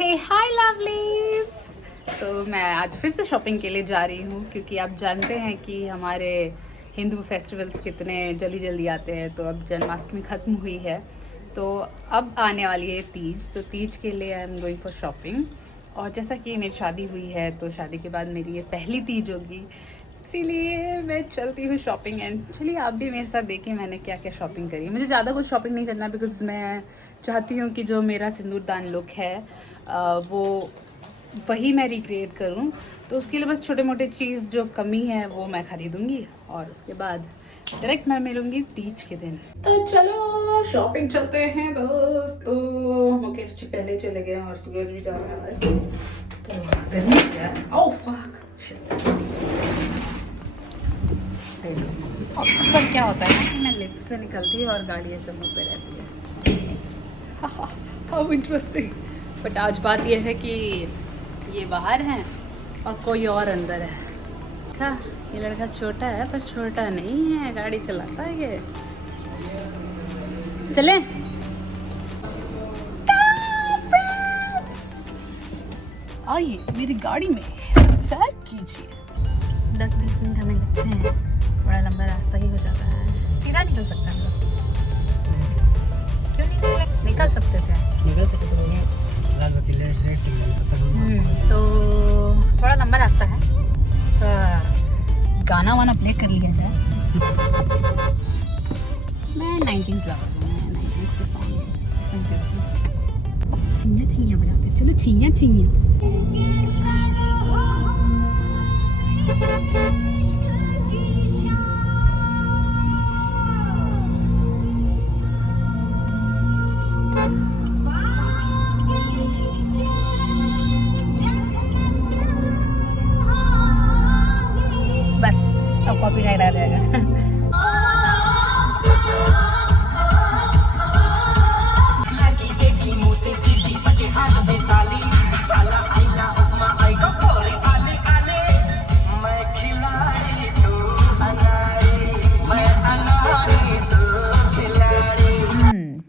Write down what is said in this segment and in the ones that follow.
हे हाय lovelies. तो मैं आज फिर से शॉपिंग के लिए जा रही हूँ क्योंकि आप जानते हैं कि हमारे हिंदू फेस्टिवल्स कितने जल्दी जल्दी आते हैं। तो अब जन्माष्टमी ख़त्म हुई है तो अब आने वाली है तीज। तो तीज के लिए I am going for shopping. और जैसा कि मेरी शादी हुई है तो शादी के बाद मेरी ये पहली तीज होगी, इसीलिए मैं चलती हूँ शॉपिंग। एंड चलिए आप भी मेरे साथ देखिए मैंने क्या क्या शॉपिंग करी। मुझे ज़्यादा कुछ शॉपिंग नहीं करना बिकॉज मैं चाहती हूँ कि जो मेरा सिंदूरदान लुक है वो वही मैं रिक्रिएट करूँ। तो उसके लिए बस छोटे मोटे चीज़ जो कमी है वो मैं ख़रीदूँगी और उसके बाद डायरेक्ट मैं मिलूँगी तीज के दिन। तो चलो शॉपिंग चलते हैं दोस्तों। मुकेश जी पहले चले गए और सूरज भी जा रहा है आज। तो गर्मी है। Oh fuck. अक्सर क्या होता है ना कि मैं लिफ्ट से निकलती हूँ और गाड़ी ऐसे मुँह पे रहती है। How interesting. बट आज बात यह है कि ये बाहर हैं और कोई और अंदर है। हाँ ये लड़का छोटा है पर छोटा नहीं है, गाड़ी चलाता है ये। चले आइए मेरी गाड़ी में सैर कीजिए। 10-20 मिनट हमें लगते हैं, थोड़ा लंबा रास्ता ही हो जाता है। सीधा निकल सकता है क्यों नहीं निकल सकते थे? तो थोड़ा लंबा रास्ता है, तो गाना वाना प्ले कर लिया जाए। मैं 90s लवर हूँ, मैं 90s के सॉन्ग पसंद करती हूँ। छैया छैया बजाते, चलो छैया छैया। बस अब कॉपीराइट आ जाएगा।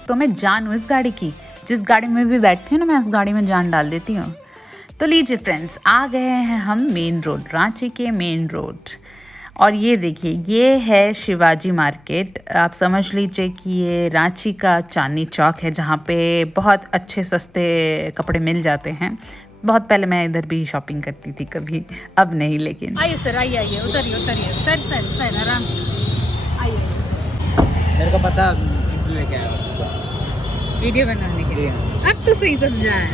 तो मैं जान हूँ इस गाड़ी की, जिस गाड़ी में भी बैठती हूँ ना मैं उस गाड़ी में जान डाल देती हूँ। तो लीजिए फ्रेंड्स, आ गए हैं हम मेन रोड, रांची के मेन रोड। और ये देखिए ये है शिवाजी मार्केट। आप समझ लीजिए कि ये रांची का चांदनी चौक है जहाँ पे बहुत अच्छे सस्ते कपड़े मिल जाते हैं। बहुत पहले मैं इधर भी शॉपिंग करती थी कभी, अब नहीं लेकिन। आइए सर, आइए आइए, उतरिए उतरिए सर सर सर, आराम आइए। मेरे को पता इसलिए क्या है वीडियो बनाने के लिए। अब तो सही समझा है।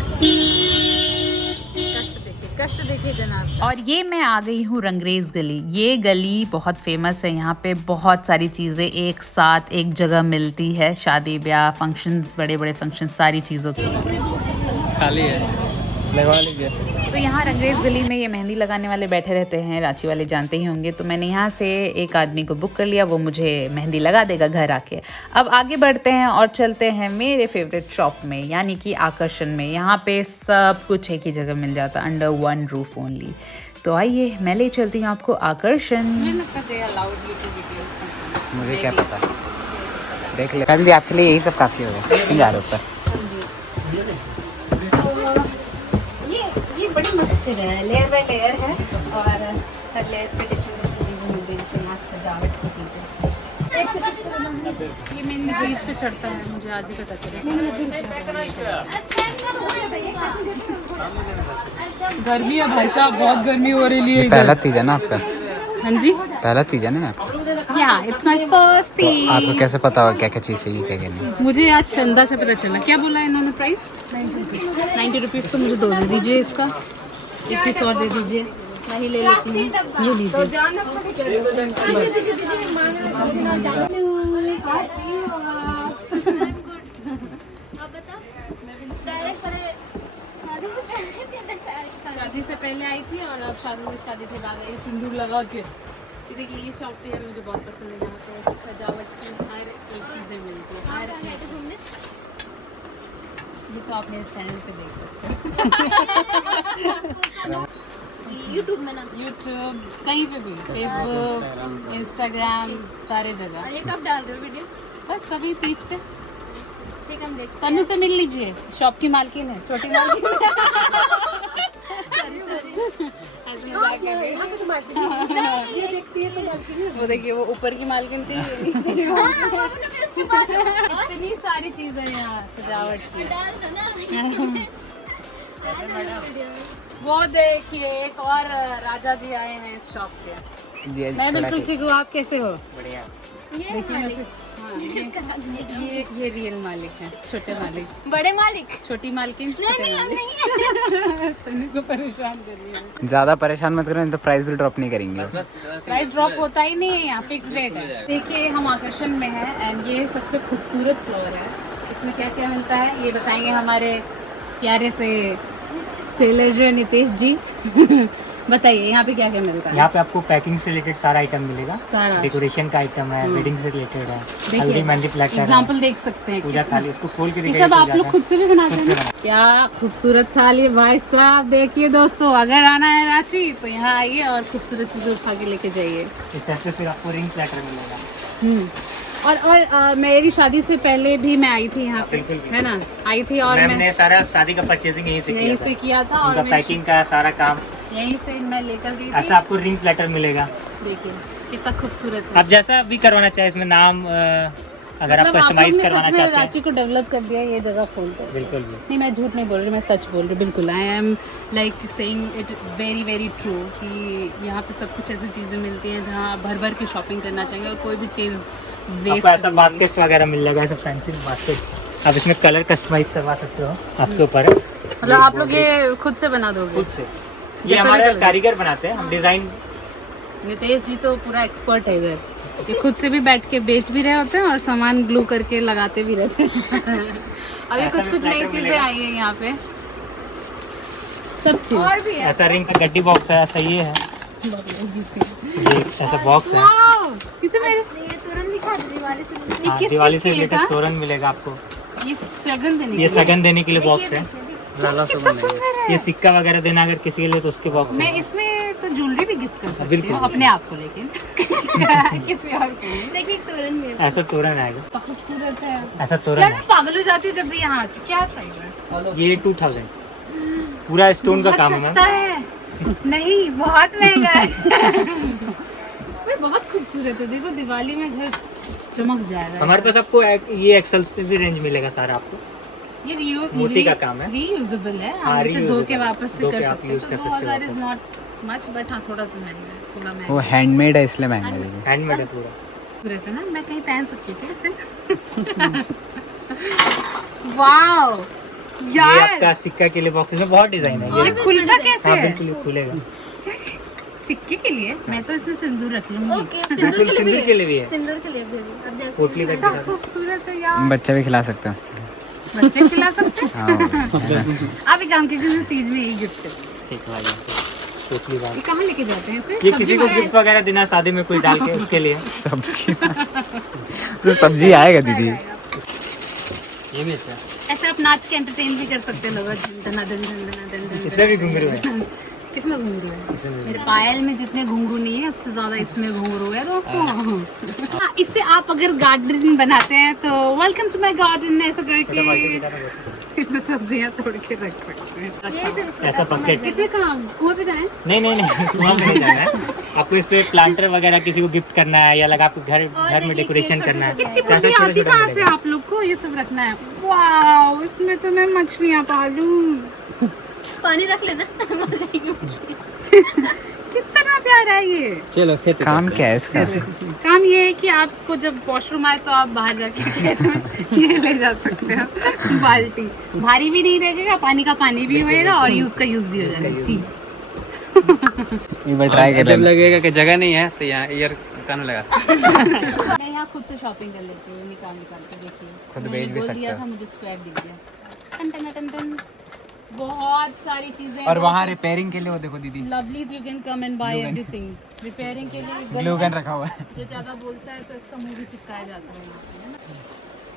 कष्ट देखिए जनाब। और ये मैं आ गई हूँ रंगरेज गली। ये गली बहुत फेमस है, यहाँ पे बहुत सारी चीज़ें एक साथ एक जगह मिलती है। शादी ब्याह फंक्शंस, बड़े बड़े फंक्शन, सारी चीज़ों की। खाली है, लगवा लीजिए। तो यहाँ रंगरेज गली में ये मेहंदी लगाने वाले बैठे रहते हैं, रांची वाले जानते ही होंगे। तो मैंने यहाँ से एक आदमी को बुक कर लिया, वो मुझे मेहंदी लगा देगा घर आके। अब आगे बढ़ते हैं और चलते हैं मेरे फेवरेट शॉप में, यानी कि आकर्षण में। यहाँ पे सब कुछ एक ही जगह मिल जाता, अंडर वन रूफ ओनली। तो आइए मैं ले चलती हूँ आपको आकर्षण। मुझे क्या पता, देख ले। कल आपके लिए यही सब काफ़ी होगा। क्यों जा रहे हो ऊपर? ये बड़ी मस्त जगह है, लेयर बाय लेयर है और हर लेयर पे डिफरेंट चीज़ें मिलती हैं, जैसे मस्त सजावट की चीज़ें। ये मेनली ब्रिज पे चढ़ता है, मुझे आज ही पता चला। गर्मी है भाई साहब, बहुत गर्मी हो रही है। पहला तीज है ना आपका? हाँ जी पहला तीज है ना आपका? या इट्स माय फर्स्ट तीज। आपको कैसे पता होगा क्या क्या चीज़ चाहिए, क्या क्या नहीं? मुझे आज चंदा से पता चला। क्या बोला इन्होंने प्राइस? 90 रुपीज़। तो मुझे 2 दे दीजिए, इसका एक पीस और दे दीजिए, मैं ही ले लेती हूँ। ये लीजिए। शादी से पहले आई थी और अब शादी से बाद आई। सिंदूर लगा के देखिए ये शॉप भी है, मुझे बहुत पसंद है। यहाँ पे सजावट की हर एक चीज़ें मिलती है, हर ये तो आप मेरे चैनल पे देख सकते हैं। यूट्यूब में ना, यूट्यूब कहीं पे भी, फेसबुक, इंस्टाग्राम, सारे जगह। और ये कब डाल रहे हो वीडियो? बस सभी तीज पे। ठीक हम देखते तन्नू से मिल लीजिए, शॉप की मालकिन है, छोटी मालकिन है। ऐसे मजाक कर रही हूँ। ये देखती है तो मालकिन है। वो देखिए, वो ऊपर की मालकिन थी, ये नीचे की मालकिन है। इतनी सारी चीजें यहाँ सजावट की। वो देखिए, एक और राजा जी आए हैं इस शॉप पे। मैं बिल्कुल ठीक हूँ, आप कैसे हो? बढ़िया। ये मालिक, हाँ, ये रियल मालिक है, छोटे मालिक, बड़े मालिक। छोटी मालकिन, छोटे मालिक। तन्नू को परेशान कर रही है। ज्यादा परेशान मत करो, नहीं तो प्राइस भी ड्रॉप नहीं करेंगे। प्राइस ड्रॉप होता ही नहीं है यहाँ, फिक्स रेट है। देखिए, हम आकर्षण में हैं एंड ये सबसे खूबसूरत फ्लोर है। इसमें क्या क्या मिलता है ये बताएंगे हमारे प्यारे से सेलर जो नितेश जी। बताइए यहाँ पे क्या क्या मिलता है? यहाँ पे आपको पैकिंग से रिलेटेड सारा आइटम मिलेगा। सारा डेकोरेशन का आइटम है, वेडिंग से रिलेटेड है, देखिए, हल्दी मेहंदी प्लेटर है, एग्जाम्पल देख सकते हैं। पूजा थाली, इसको खोल के ये दिखाइए सब तो आप लोग ज्यादा- खुद से भी बनाते खुद से हैं? क्या खूबसूरत थाली भाई साहब। देखिए दोस्तों, अगर आना है रांची तो यहाँ आइए और खूबसूरत चीजें उठा के लेके जाइए। इस टाइप से फिर आपको रिंग प्लेटर मिलेगा। और मेरी शादी से पहले भी मैं आई थी यहाँ पे, बिल्कुल, बिल्कुल। है ना, आई थी और मैम मैं ने सारा शादी का परचेजिंग यहीं से यहीं किया से था। किया था और उनका मैं पैकिंग का सारा काम। यहीं से मैं लेकर गई ऐसा थी। आपको रिंग प्लेटर मिलेगा। देखिए कितना खूबसूरत है। आप जैसा भी करवाना चाहे इसमें नाम, अगर आप मतलब कस्टमाइज लोग ने करवाना सच में चाहते हैं। रांची को डेवलप कर दिया ये जगह खोल कर। बिल्कुल भी। नहीं, मैं झूठ नहीं बोल रही, मैं सच बोल रही, बिल्कुल। I am like saying it very very true कि यहाँ पे सब कुछ ऐसी चीज़ें मिलती हैं जहाँ आप भर भर के शॉपिंग करना चाहेंगे और कोई भी चीज़ वेस्ट आपको ऐसा बास्केट्स वगैरह मिल जाएगा, ऐसा फैंसी बास्केट्स। आप इसमें कलर कस्टमाइज करवा सकते हो, आपके ऊपर है। मतलब आप लोग ये खुद से बना दोगे? खुद से। ये जैसा भी हमारे कलर। कारीगर बनाते हैं, हम डिजाइन। नितेश जी तो पूरा एक्सपर्ट है इधर। ये खुद से भी बैठ के बेच भी रहे होते हैं और सामान ग्लू करके लगाते भी रहते हैं। अभी ऐसा कुछ भी कुछ नई platter चीजें मिलेगा। आई है यहाँ पे, सब चीज। और भी है। ऐसा रिंग का गड्डी बॉक्स है, ऐसा ये है, ये ऐसा बॉक्स है। वाओ, ये तो मेरे ये तुरंत दिखा दे दिवाली से। हाँ, किस दिवाली चीज़ से के लिए रिलेटेड था? तोरण मिलेगा आपको। ये शगन देने ये के लिए। सगन देने के लिए बॉक्स है। कितना सुंदर है। ये सिक्का वगैरह देना अगर किसी के लिए तो उसके बॉक्स मैं है। इसमें तो ज्वेलरी भी गिफ्ट कर सकती बिल्कुल। हूँ अपने आप को, लेकिन किसी और को नहीं। देखिए तोरण में ऐसा तोरण आएगा, तो खूबसूरत है ऐसा तोरण यार। है। मैं पागल हो जाती हूँ जब भी यहाँ आती। क्या प्राइस है? ये 2000 पूरा स्टोन का काम है सस्ता है। नहीं, बहुत महंगा है। पर बहुत खूबसूरत है। देखो, दिवाली में घर चमक जाएगा। हमारे पास आपको ये एक्सेल से भी रेंज मिलेगा सारा आपको। ये मोती का काम है। रीयूजेबल है, हाँ, हम इसे धो के reusable। वापस से धो कर के आप सकते हैं। use कर तो सकते हो 2000 इज वापस। नॉट मच, बट हाँ थोड़ा सा महंगा है, थोड़ा महंगा वो हैंडमेड है इसलिए महंगा है। देखिए हैंडमेड है पूरा। रहता है ना, मैं कहीं पहन सकती थी इसे। वाओ ये यार, आपका सिक्का के लिए बॉक्स, इसमें बहुत डिजाइन है। ये खुलता कैसे हाँ है? बिल्कुल, ये खुलेगा। सिक्के के लिए मैं तो इसमें सिंदूर रख लूंगी। ओके, सिंदूर के लिए सिंदूर के लिए भी भी है। है। सिंदूर के लिए भी है। अब जैसे पोटली बैग इतना दिखा दो। खूबसूरत है यार। बच्चे भी खिला सकते हैं उससे। बच्चे खिला सकते हैं। हाँ, आप एक काम कीजिए, तीज में यही गिफ्ट करिए। ठीक है भाई, पोटली बैग। ये कहाँ लेके जाते हैं इसे? ये सब्जी किसी को वाले? गिफ्ट वगैरह देना शादी में कोई डाल के उसके लिए। सब्जी उससे सब्जी आएगा दीदी। ये भी अच्छा, ऐसे आप नाच के एंटरटेन भी कर सकते हैं लोग। धन धन धन धन धन धन। इसमें भी घुंघरू है। किसमें घुंघरू है? मेरे पायल में जितने घुंघरू नहीं है उससे ज्यादा इसमें घुंघरू है दोस्तों। हाँ, इससे आप अगर गार्डन बनाते हैं तो वेलकम टू माय गार्डन ऐसा करके इसमें सब्जियां तोड़ के रख सकते हैं। ये सब ऐसा पकेट। इसमें कहाँ कुएं पे जाएं? नहीं नहीं नहीं, कुआं पे नहीं जाना है आपको। इस पे प्लांटर वगैरह किसी को गिफ्ट करना है या लगा आपको घर में डेकोरेशन करना है, इतनी तो ऐसा बुद्धि छोटा आती छोटा कहाँ से मिलेगा। आप लोग को ये सब रखना है? वाओ, इसमें तो मैं मछलियाँ पालूं। पानी रख लेना। मर जाएगी मछली। कितना प्यारा है ये। चलो खेत काम क्या है इसका? काम ये है कि आपको जब वॉशरूम आए तो आप बाहर जाके खेत में ये ले जा सकते हो। बाल्टी भारी भी नहीं रहेगा, पानी का पानी भी होएगा और यूज का यूज भी हो जाएगा। सी एक बार ट्राई कर जब लेना। लगेगा कि जगह नहीं है तो यहाँ ईयर कान में लगा सकते मैं यहाँ खुद से शॉपिंग कर लेती हूँ, निकाल के। देखिए, खुद उन्होंने बेच भी बोल सकते दिया हो। था, मुझे स्वैप दिख गया। टन टन टन टन। बहुत सारी चीजें। और वहाँ रिपेयरिंग के लिए वो देखो दीदी, lovelies you can come and buy everything. Repairing के लिए ग्लू गन रखा हुआ है। जो ज्यादा बोलता है तो इसका मुंह भी चिपकाया जाता है यहाँ पे, है ना?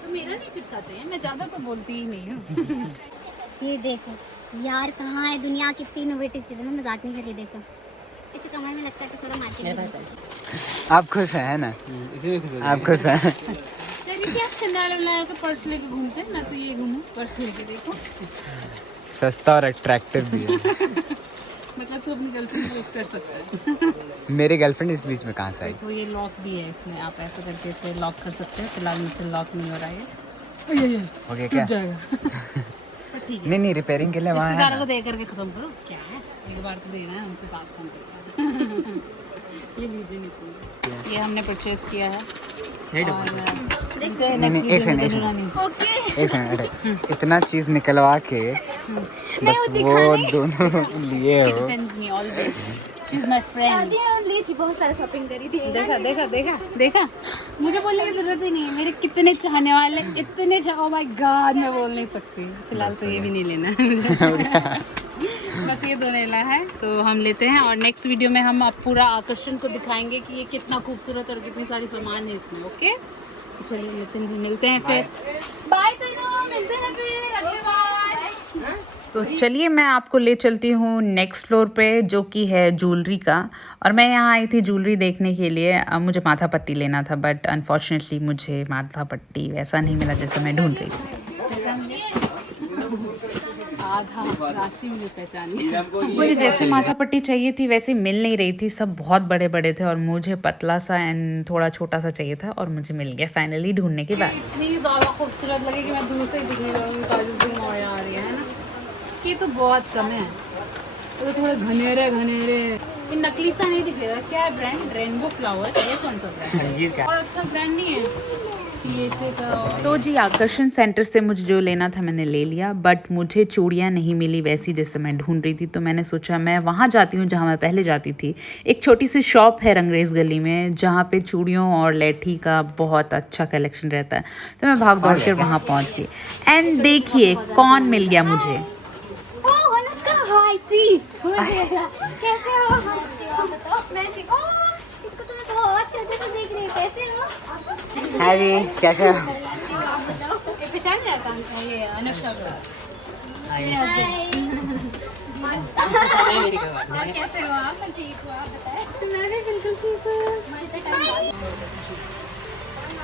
तो मेरा नहीं चिपकाते हैं, मैं ज्यादा तो बोलती ही नहीं हूँ। ये देखो यार, कहाँ है दुनिया, कितनी इनोवेटिव चीज़ है। मैं मजाक नहीं कर रही। देखो इसे कमर में लगता है तो थोड़ा मार्केट। आप खुश हैं है ना? इसी में खुश हो आप खुश हैं? क्या संडाल वाला तो पर्स लेके घूमते हैं, मैं तो ये घूमूं पर्स लेके, देखो सस्ता और अट्रैक्टिव भी है। मतलब तू अपनी गर्लफ्रेंड को गिफ्ट कर सकता है। मेरी गर्लफ्रेंड इस बीच में कहाँ से आई? देखो ये लॉक भी है इसमें, आप ऐसा करके इसे लॉक कर सकते हैं। फिलहाल मुझसे लॉक नहीं हो रहा है, हो गया क्या? जाएगा। ठीक है, नहीं रिपेयरिंग के लिए वहाँ है रिश्तेदारों ना। को दे करके खत्म करो, क्या है एक बार तो देना है, हमसे बात कम करता है। ये लीजिए निकल, ये हमने परचेज किया है। नहीं एक सेकंड एक सेकंड, अरे इतना चीज निकलवा के बस वो दोनों लिए हो। ली थी, बहुत सारी शॉपिंग करी थी। देखा मुझे बोलने की जरूरत ही नहीं है, मेरे कितने चाहने वाले, इतने ओह माय गॉड, मैं बोल नहीं सकती। फिलहाल तो ये भी नहीं लेना है। बस ये दो लेना है तो हम लेते हैं, और नेक्स्ट वीडियो में हम आप पूरा आकर्षण को दिखाएंगे कि ये कितना खूबसूरत और कितनी सारी सामान है इसमें। ओके चलिए मिलते हैं फिर, बाय, मिलते हैं फिर अगली बार। तो चलिए मैं आपको ले चलती हूँ नेक्स्ट फ्लोर पे, जो कि है ज्वेलरी का। और मैं यहाँ आई थी ज्वेलरी देखने के लिए। मुझे माथा पट्टी लेना था, बट अनफॉर्चुनेटली मुझे माथा पट्टी वैसा नहीं मिला जैसा मैं ढूंढ रही थी। आधा रांची में पहचानी, मुझे जैसे माथा पट्टी चाहिए थी वैसे मिल नहीं रही थी। सब बहुत बड़े बड़े थे और मुझे पतला सा एंड थोड़ा छोटा सा चाहिए था, और मुझे मिल गया फाइनली ढूंढने के बाद। इतनी ज़्यादा खूबसूरत लगी कि मैं दूर से ही दिखने लगी। काजल सिंह मौर्या आ रही है ना, ये तो बहुत कम है, तो थोड़े घनेरे, ये नकली सा नहीं दिख रहा। क्या है ब्रांड? रेनबो फ्लावर, ये कौन सा ब्रांड है? और अच्छा ब्रांड नहीं है तो जी आकर्षण सेंटर से मुझे जो लेना था मैंने ले लिया, बट मुझे चूड़ियाँ नहीं मिली वैसी जैसे मैं ढूंढ रही थी। तो मैंने सोचा मैं वहाँ जाती हूँ जहाँ मैं पहले जाती थी। एक छोटी सी शॉप है रंगरेज गली में, जहाँ पे चूड़ियों और लैठी का बहुत अच्छा कलेक्शन रहता है। तो मैं भाग दौड़ कर वहाँ पहुँच गई, एंड देखिए कौन मिल गया मुझे। अनुष्का, हाय सी, कैसे हो? मैं ठीक हूँ। इसको तो मैं बहुत अच्छे से देख रही हूँ, कैसे हो? हाय कैसे हो? पहचान रहा काम का ये अनुष्का को। कैसे हो आप? मैं ठीक हूँ, आप बताएं। मैं भी बिल्कुल ठीक हूँ।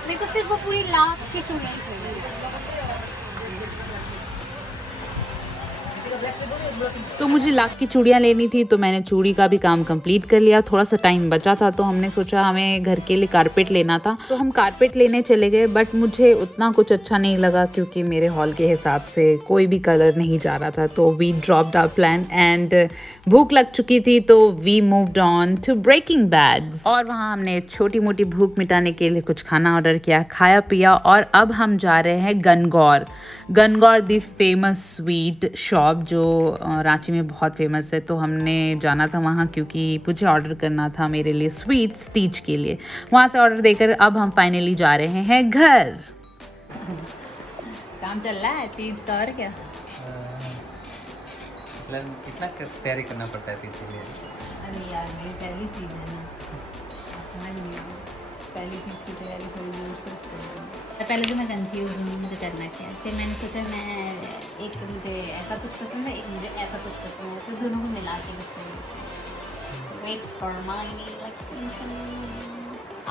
मेरे को सिर्फ वो पूरी लाख की चूड़ियाँ चाहिए। तो मुझे लाख की चूड़ियाँ लेनी थी, तो मैंने चूड़ी का भी काम कंप्लीट कर लिया। थोड़ा सा टाइम बचा था तो हमने सोचा हमें घर के लिए कारपेट लेना था, तो हम कारपेट लेने चले गए। बट मुझे उतना कुछ अच्छा नहीं लगा क्योंकि मेरे हॉल के हिसाब से कोई भी कलर नहीं जा रहा था। तो we dropped our plan, and भूख लग चुकी थी तो we moved on to Breaking Bad. और वहाँ हमने छोटी मोटी भूख मिटाने के लिए कुछ खाना ऑर्डर किया, खाया पिया, और अब हम जा रहे हैं Gangaur the famous sweet shop जो रांची में बहुत फेमस है। तो हमने जाना था वहाँ क्योंकि मुझे ऑर्डर करना था मेरे लिए स्वीट्स तीज के लिए। वहाँ से ऑर्डर देकर अब हम फाइनली जा रहे हैं घर। काम चल रहा है तीज का, और क्या कितना तैयारी करना पड़ता है इसीलिए। अरे यार मेरी पहली तीज है ना, समझ नहीं आई। पहली तीज की तैयारी थोड़ी दूर से पहले तो मैं कंफ्यूज हूँ मुझे करना क्या है। फिर मैंने सोचा मैं एक मुझे ऐसा कुछ पसंद है, एक मुझे ऐसा कुछ पसंद है, तो दोनों को मिला के बस wait for my nail extension.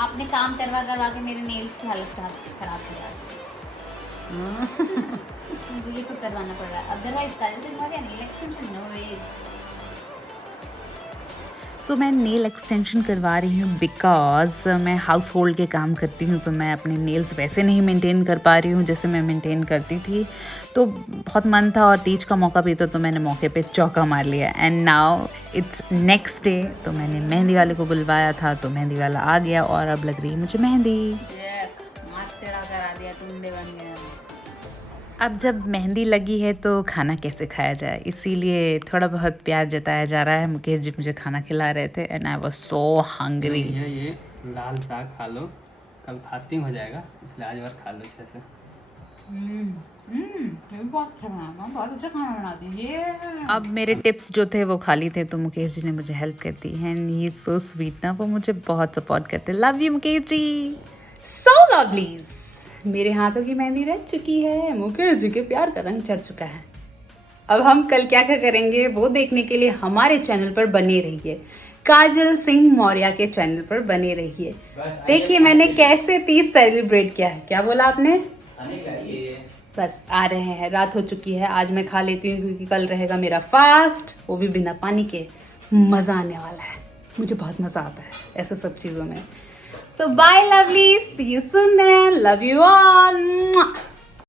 आपने काम करवा के मेरे नेल्स की हालत खराब कर दी। मुझे ये तो करवाना पड़ रहा है, otherwise Kajal Singh Maurya nail extension no way. So मैं नेल एक्सटेंशन करवा रही हूँ बिकॉज मैं हाउस होल्ड के काम करती हूँ, तो मैं अपने नेल्स वैसे नहीं मेंटेन कर पा रही हूँ जैसे मैं मेंटेन करती थी। तो बहुत मन था और तीज का मौका भी था, तो मैंने मौके पे चौका मार लिया। And now it's next day, तो मैंने मेहंदी वाले को बुलवाया था, तो मेहंदी वाला आ गया और अब लग रही है मुझे मेहंदी। अब जब मेहंदी लगी है तो खाना कैसे खाया जाए, इसीलिए थोड़ा बहुत प्यार जताया जा रहा है। मुकेश जी मुझे खाना खिला रहे थे and I was so hungry. ये लाल साग खा लो, कल फास्टिंग हो जाएगा, इसलिए आज बार खा लो अच्छे से। बहुत अच्छा खाना बनाती है। अब मेरे टिप्स जो थे वो खाली थे, तो मुकेश जी ने मुझे हेल्प कर दी and he is so sweet ना, वो मुझे बहुत सपोर्ट करते हैं। Love you Mukesh ji, so lovelies. मेरे हाथों की मेहंदी रच चुकी है, मुकेश जी के प्यार का रंग चढ़ चुका है। अब हम कल क्या क्या करेंगे वो देखने के लिए हमारे चैनल पर बने रहिए, काजल सिंह मौर्या के चैनल पर बने रहिए। देखिए मैंने कैसे तीज सेलिब्रेट किया है। क्या बोला आपने? बस आ रहे हैं, रात हो चुकी है। आज मैं खा लेती हूँ क्योंकि कल रहेगा मेरा फास्ट, वो भी बिना पानी के। मज़ा आने वाला है, मुझे बहुत मज़ा आता है ऐसे सब चीज़ों में। तो bye lovely, see you soon then, love you all.